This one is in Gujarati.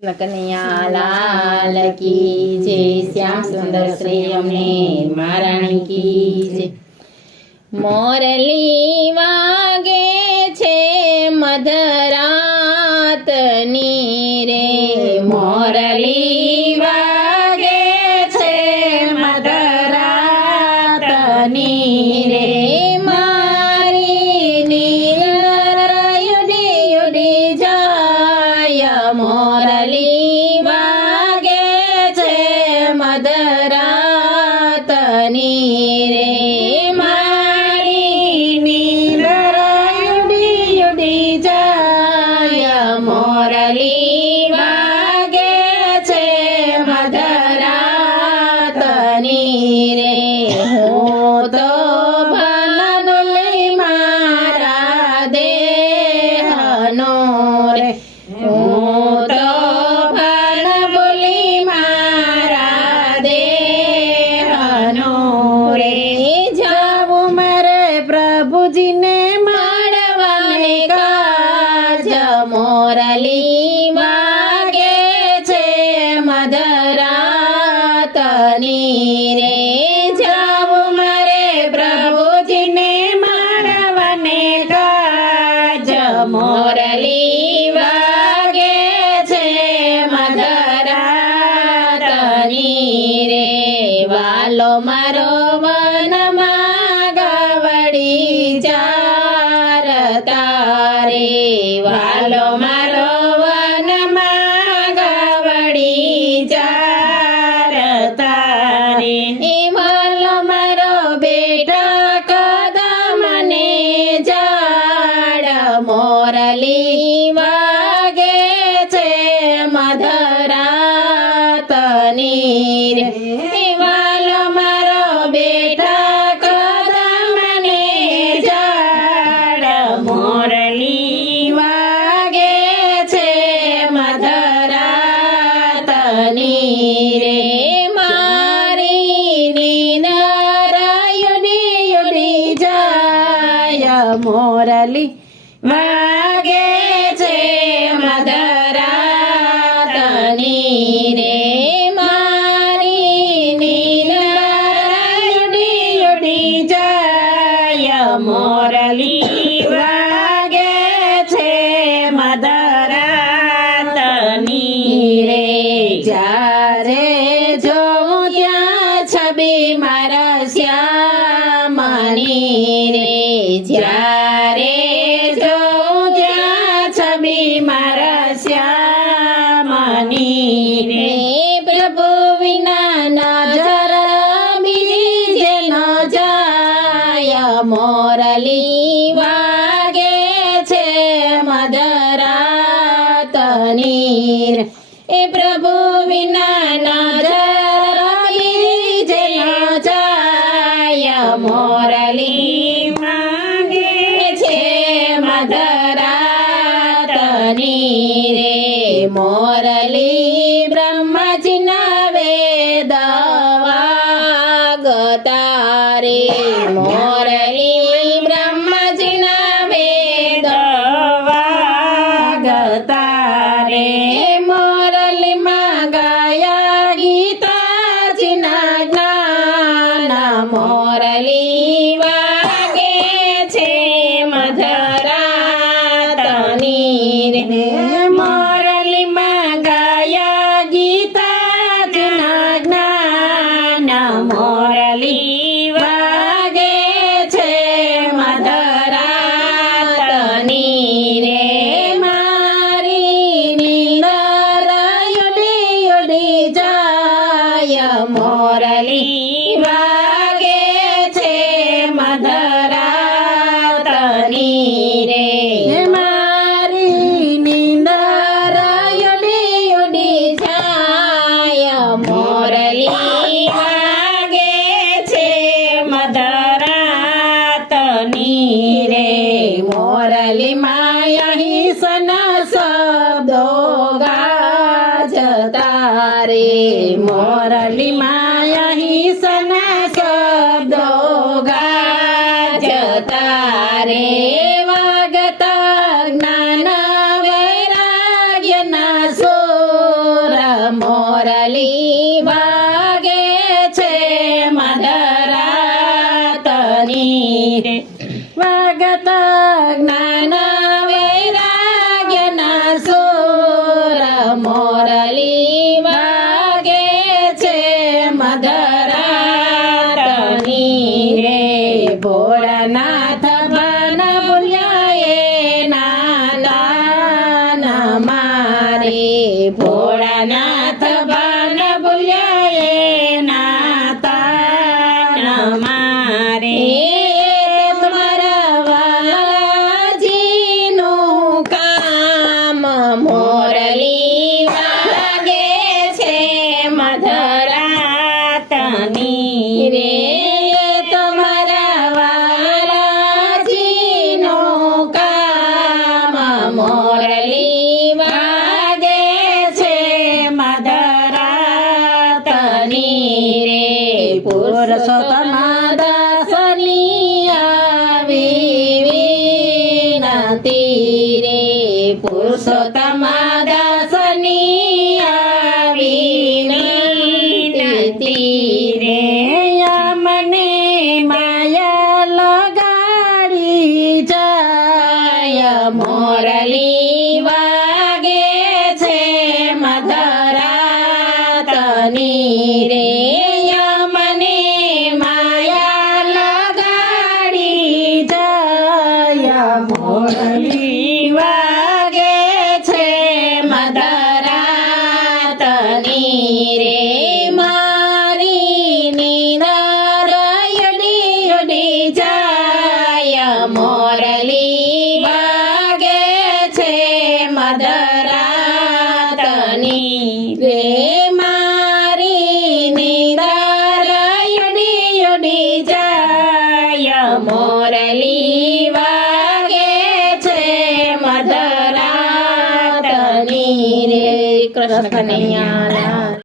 કનૈયા લાલ કી જય, શ્યામ સુંદર શ્રી અમને મહારાણી કી જય। મોરલી વાગે છે મધરાતની રે, મોરલી વાગે છે મધરાતની રે, મારી નીર યુડી યુડી જાય, મોરલી વાગે છે મધરાતની રે, મોરલી વાગે છે મધરાતની રે, હું તો ભનડોલી મારા દેહનો રે, હું તો ભનડોલી મારા દેહનો રે, જાવું મારે પ્રભુજીને મળવાને કાજ, મોરલી વાગે છે મધરાતની રે, જાવું મારે પ્રભુજીને મળવાને કાજ, મોરલી વાગે છે મધરાતની રે, વાલો મારો વનમાં ગાવડી ચાર તારે, વાલો મારો વનમાં ગાવડી ચાર તારે, વાલો મારો બેટા કદમને ઝાડ, મોરલી વાગે છે મધરાતની રે, વાલો મારો બેટા કદમને ઝાડ, મોરલી વાગે છે મધરાતની રે, મારી નીંદર યુડી યુડી જાય, મોરલી વાગે છે મધરાતની રે, મારી નીંદર યુડી યુડી જાય, મોરલી વાગે છે મધરાતની રે, જ્યારે જોઉં ત્યાં છબી મારા શ્યામની રે, જ્યારે જોઉં ત્યાં છબી મારા શ્યામની રે, પ્રભુ વિના નજર બીજે ન જાય, મોરલી વાગે છે મધરાતની રે, એ પ્રભુ વિના નજર બીજે ન જાય, મોરલી વાગે છે મધરાતની રે, મોરલી બ્રહ્માજીના વેદ વાગતા રે, મોરલી બ્રહ્માજીના વેદ વાગતા રે, મોરલીમાં ગાયા ગીતાજીના જ્ઞાન, મોરલી વાગે છે મધરાતની રે, મોરલીમાં ગાયા ગીતાજીના જ્ઞાન, મોરલી વાગે છે મધરાતની રે, મારી નીંદર યુડી યુડી જાય, મોરલી વાગે છે મધરાતની રે, મારી નીંદર યુડી યુડી જાય, મોરલી વાગે છે મધરાતની રે, મોરલી માયા હિંસના શબ્દો ગાજતા રે, મોરલી માયા હિંસના શબ્દો ગાજતા રે, વાગતા જ્ઞાન વૈરાગ્યના સો મોરલી વાગે છે મધરાતની રે વાગત જ્ઞાન વૈરાગ્યના સુર મોરલી વાગે છે મધરાતની રે ભોળાનાથ બન ભૂલ્યાએ નાના મારે ભોળાનાથ બન ભૂલ્યાએ નાતા મારે તમારા વાલાજીનું કામ મોરલી વાગે છે મધરાતની રે તમારા વાલાજીનું કામ મોરલી વાગે છે મધરાતની રે પુરુષોત્તમ દાસની આવી વિનતી રે પુરુષોત્તમ દાસની આવી વિનતી રે મને માયા લગાડી જાય મોરલી વાગે છે મધરાતની રે મને માયા લગાડી જાય મોરલી વાગે છે મધરાતની રે મારી નિંદર ઉડી ઉડી જાય મોરલી વાગે છે મધરાતની રે મારી નિંદર ઉડી ઉડી જાય મોરલી વાગે છે મધરાતની રે કૃષ્ણ કનૈયા